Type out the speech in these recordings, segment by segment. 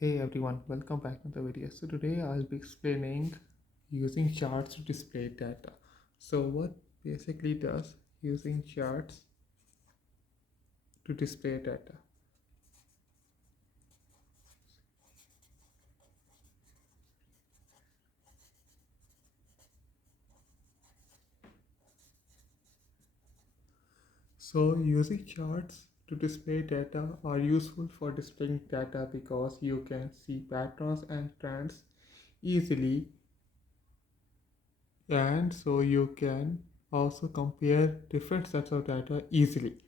Hey everyone, welcome back to the video. So today I'll be explaining using charts to display data. So what basically does using charts to display data? So using charts to display data are useful for displaying data because you can see patterns and trends easily, and so you can also compare different sets of data easily.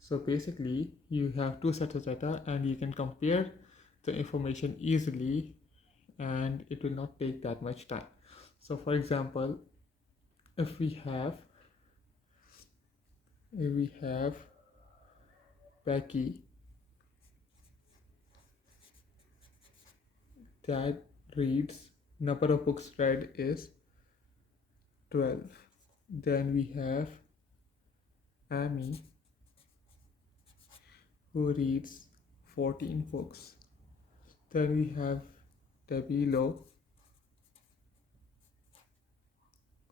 So basically, you have two sets of data and you can compare the information easily and it will not take that much time. So for example, if we have Becky that reads number of books read is 12. Then we have Amy who reads 14 books. Then we have Debbie Lowe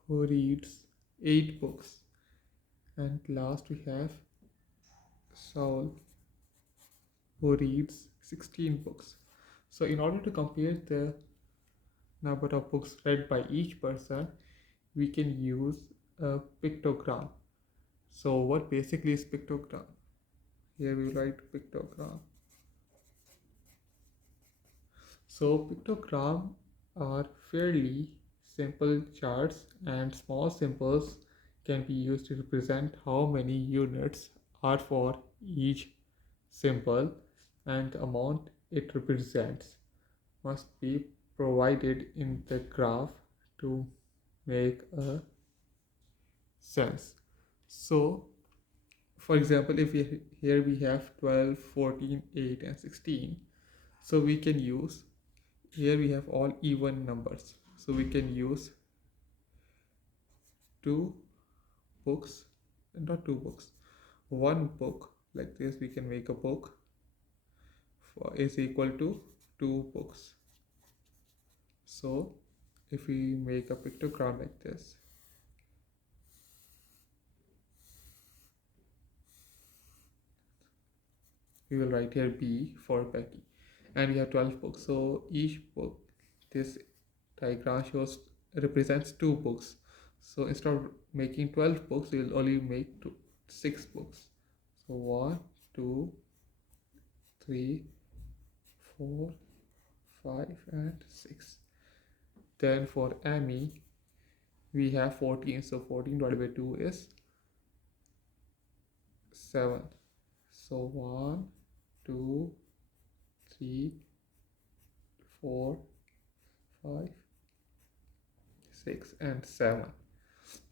who reads 8 books. And last we have Saul who reads 16 books. So in order to compare the number of books read by each person, we can use a pictogram. So what basically is pictogram? Here we write pictogram. So pictogram are fairly simple charts, and small symbols can be used to represent how many units are for each symbol, and the amount it represents must be provided in the graph to make a sense. So for example, if we here we have 12, 14, 8 and 16, so we can use, here we have all even numbers, so we can use two books, not two books, one book. Like this we can make a book is equal to two books. So if we make a pictogram like this, we will write here B for Becky, and we have 12 books. So each book, this diagram shows, represents two books. So instead of making 12 books, we will only make 6 books. So 1, 2, 3, 4, 5 and 6. Then for Amy, we have 14. So 14 divided by 2 is 7. So 1, 2, 3, 4, 5, 6 and 7.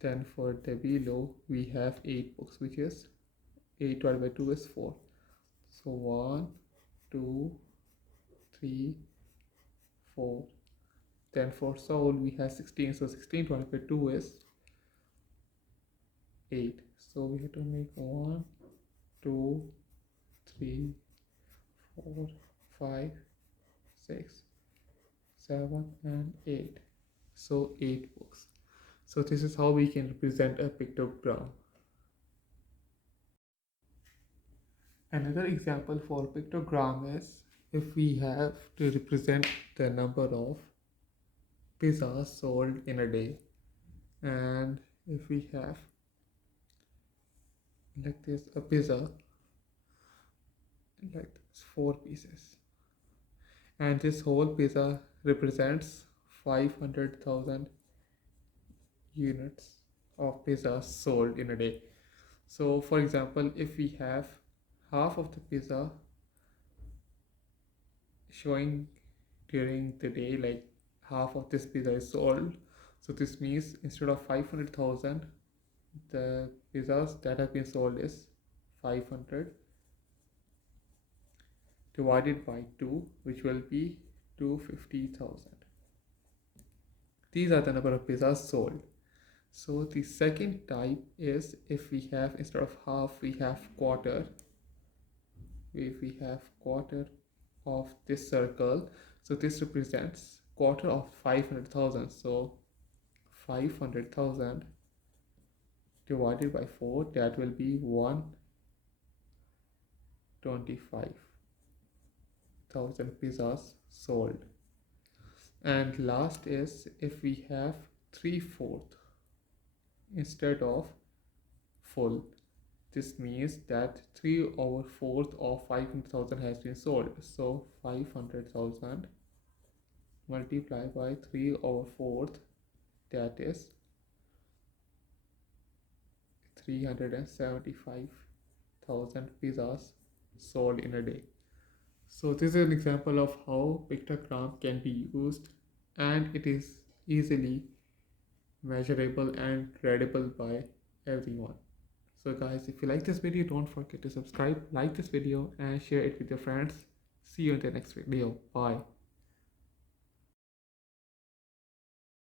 Then for Debbie Lowe, we have 8 books, which is 8 divided by 2 is 4. So 1, 2, 3, 4. Then for Saul, we have 16. So 16 divided by 2 is 8. So we have to make 1, 2, 3, 4, 5, 6, 7 and 8. So 8 books. So this is how we can represent a pictogram. Another example for pictogram is if we have to represent the number of pizzas sold in a day, and if we have like this a pizza like this, 4 pieces, and this whole pizza represents 500,000 units of pizzas sold in a day. So for example, if we have half of the pizza showing during the day, like half of this pizza is sold, so this means instead of 500,000, the pizzas that have been sold is 500 divided by 2, which will be 250,000. These are the number of pizzas sold. So the second type is if we have, instead of half, we have quarter. If we have quarter of this circle. So this represents quarter of 500,000. So 500,000 divided by 4, that will be 125,000 pizzas sold. And last is if we have 3/4 instead of full. This means that 3/4 of 500,000 has been sold. So 500,000 multiplied by 3/4, that is 375,000 pizzas sold in a day. So this is an example of how pictogram can be used, and it is easily measurable and readable by everyone. So guys, if you like this video, don't forget to subscribe, like this video and share it with your friends. See you in the next video. Bye.